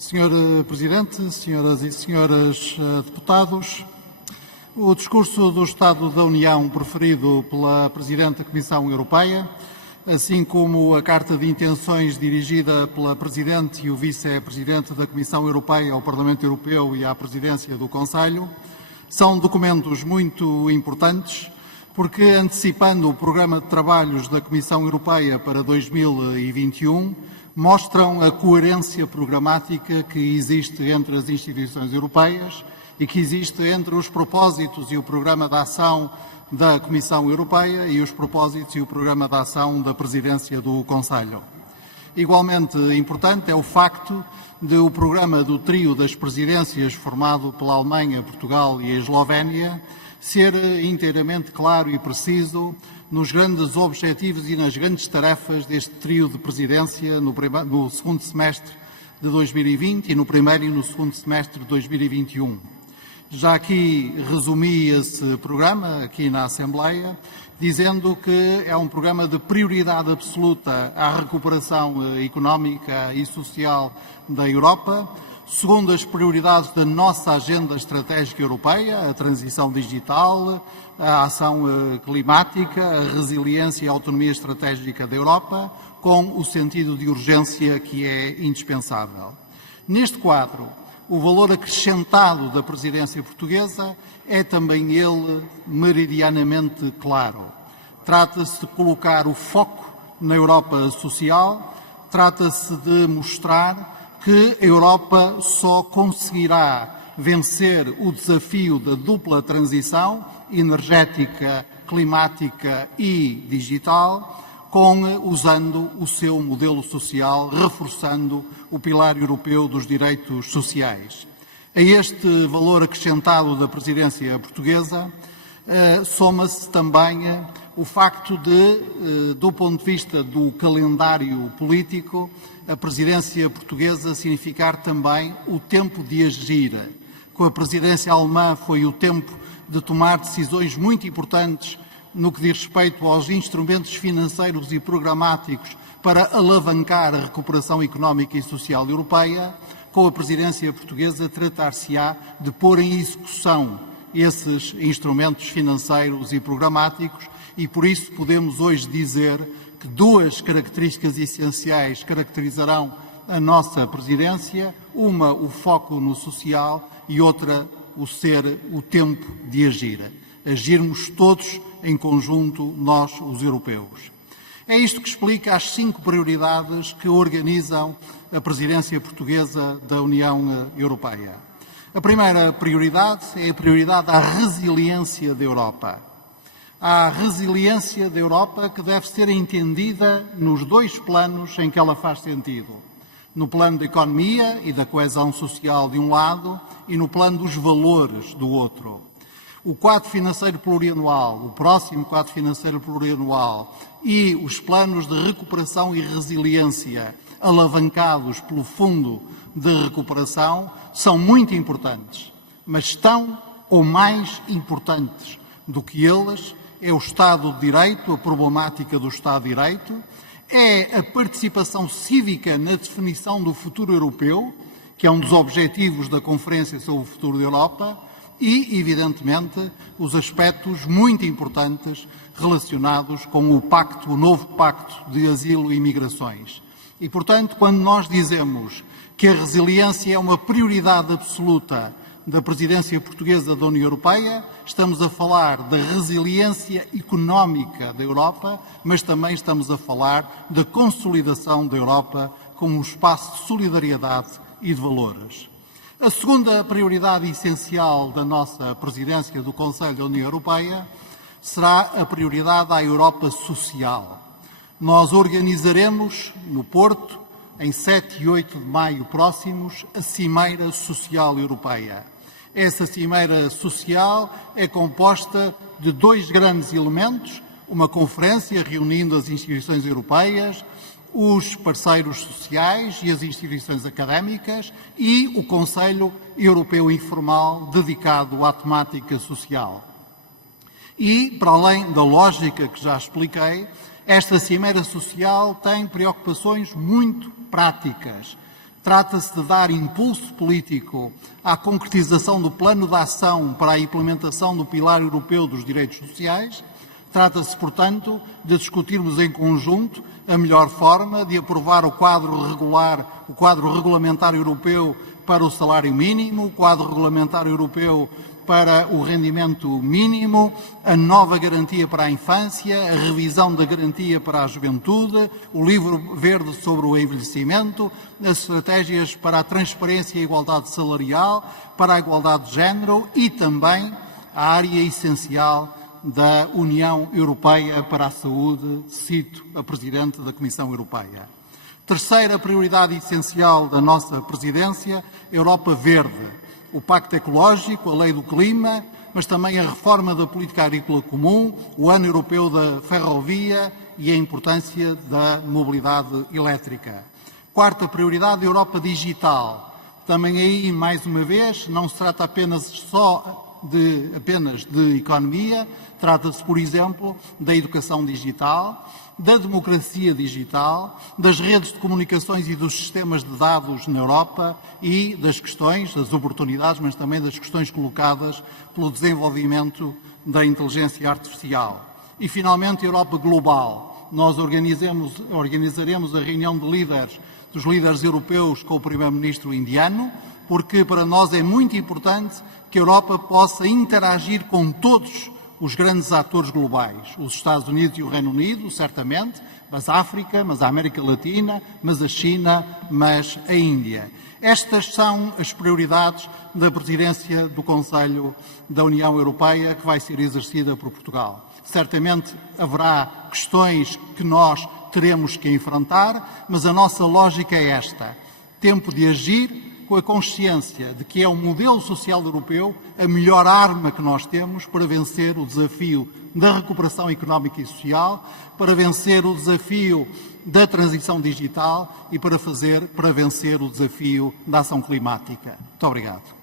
Senhor Presidente, senhoras e senhores deputados, o discurso do Estado da União proferido pela Presidente da Comissão Europeia, assim como a carta de intenções dirigida pela Presidente e o Vice-Presidente da Comissão Europeia ao Parlamento Europeu e à Presidência do Conselho, são documentos muito importantes porque, antecipando o programa de trabalhos da Comissão Europeia para 2021, mostram a coerência programática que existe entre as instituições europeias e que existe entre os propósitos e o programa de ação da Comissão Europeia e os propósitos e o programa de ação da Presidência do Conselho. Igualmente importante é o facto de o programa do trio das presidências formado pela Alemanha, Portugal e a Eslovénia ser inteiramente claro e preciso nos grandes objetivos e nas grandes tarefas deste trio de presidência no segundo semestre de 2020 e no primeiro e no segundo semestre de 2021. Já aqui resumi esse programa, aqui na Assembleia, dizendo que é um programa de prioridade absoluta à recuperação económica e social da Europa, segundo as prioridades da nossa agenda estratégica europeia, a transição digital, a ação climática, a resiliência e a autonomia estratégica da Europa, com o sentido de urgência que é indispensável. Neste quadro, o valor acrescentado da presidência portuguesa é também ele meridianamente claro. Trata-se de colocar o foco na Europa social, trata-se de mostrar que a Europa só conseguirá vencer o desafio da dupla transição energética, climática e digital, usando o seu modelo social, reforçando o pilar europeu dos direitos sociais. A este valor acrescentado da presidência portuguesa, soma-se também o facto de, do ponto de vista do calendário político, a presidência portuguesa significar também o tempo de agir. Com a presidência alemã foi o tempo de tomar decisões muito importantes no que diz respeito aos instrumentos financeiros e programáticos para alavancar a recuperação económica e social europeia. Com a presidência portuguesa tratar-se-á de pôr em execução esses instrumentos financeiros e programáticos e por isso podemos hoje dizer que duas características essenciais caracterizarão a nossa presidência, uma o foco no social e outra o tempo de agir. Agirmos todos em conjunto, nós, os europeus. É isto que explica as 5 prioridades que organizam a presidência portuguesa da União Europeia. A primeira prioridade é a prioridade à resiliência da Europa. À resiliência da Europa que deve ser entendida nos 2 planos em que ela faz sentido. No plano da economia e da coesão social de um lado e no plano dos valores do outro. O quadro financeiro plurianual, o próximo quadro financeiro plurianual e os planos de recuperação e resiliência alavancados pelo Fundo de Recuperação são muito importantes, mas tão ou mais importantes do que eles é o Estado de Direito, a problemática do Estado de Direito, é a participação cívica na definição do futuro europeu, que é um dos objetivos da Conferência sobre o Futuro da Europa, e, evidentemente, os aspectos muito importantes relacionados com o novo Pacto de Asilo e Migrações. E, portanto, quando nós dizemos que a resiliência é uma prioridade absoluta da presidência portuguesa da União Europeia, estamos a falar da resiliência económica da Europa, mas também estamos a falar da consolidação da Europa como um espaço de solidariedade e de valores. A segunda prioridade essencial da nossa presidência do Conselho da União Europeia será a prioridade à Europa social. Nós organizaremos no Porto, em 7 e 8 de maio próximos, a Cimeira Social Europeia. Essa Cimeira Social é composta de 2 grandes elementos, uma conferência reunindo as instituições europeias, os parceiros sociais e as instituições académicas e o Conselho Europeu Informal dedicado à temática social. E, para além da lógica que já expliquei, esta Cimeira Social tem preocupações muito práticas Trata-se de dar impulso político à concretização do plano de ação para a implementação do Pilar Europeu dos Direitos Sociais. Trata-se, portanto, de discutirmos em conjunto a melhor forma de aprovar o quadro regulamentar europeu para o salário mínimo, o quadro regulamentar europeu para o rendimento mínimo, a nova garantia para a infância, a revisão da garantia para a juventude, o livro verde sobre o envelhecimento, as estratégias para a transparência e a igualdade salarial, para a igualdade de género e também a área essencial da União Europeia para a Saúde, cito a Presidente da Comissão Europeia. Terceira prioridade essencial da nossa presidência, Europa Verde. O Pacto Ecológico, a Lei do Clima, mas também a reforma da Política Agrícola Comum, o Ano Europeu da Ferrovia e a importância da mobilidade elétrica. Quarta prioridade, Europa Digital. Também aí, mais uma vez, não se trata apenas de economia, trata-se, por exemplo, da educação digital, da democracia digital, das redes de comunicações e dos sistemas de dados na Europa e das questões, das oportunidades, mas também das questões colocadas pelo desenvolvimento da inteligência artificial. E, finalmente, Europa Global. Nós organizaremos a reunião dos líderes europeus com o primeiro-ministro indiano, porque para nós é muito importante que a Europa possa interagir com todos os grandes atores globais, os Estados Unidos e o Reino Unido, certamente, mas a África, mas a América Latina, mas a China, mas a Índia. Estas são as prioridades da presidência do Conselho da União Europeia que vai ser exercida por Portugal. Certamente haverá questões que nós teremos que enfrentar, mas a nossa lógica é esta: tempo de agir, com a consciência de que é o modelo social europeu a melhor arma que nós temos para vencer o desafio da recuperação económica e social, para vencer o desafio da transição digital e para vencer o desafio da ação climática. Muito obrigado.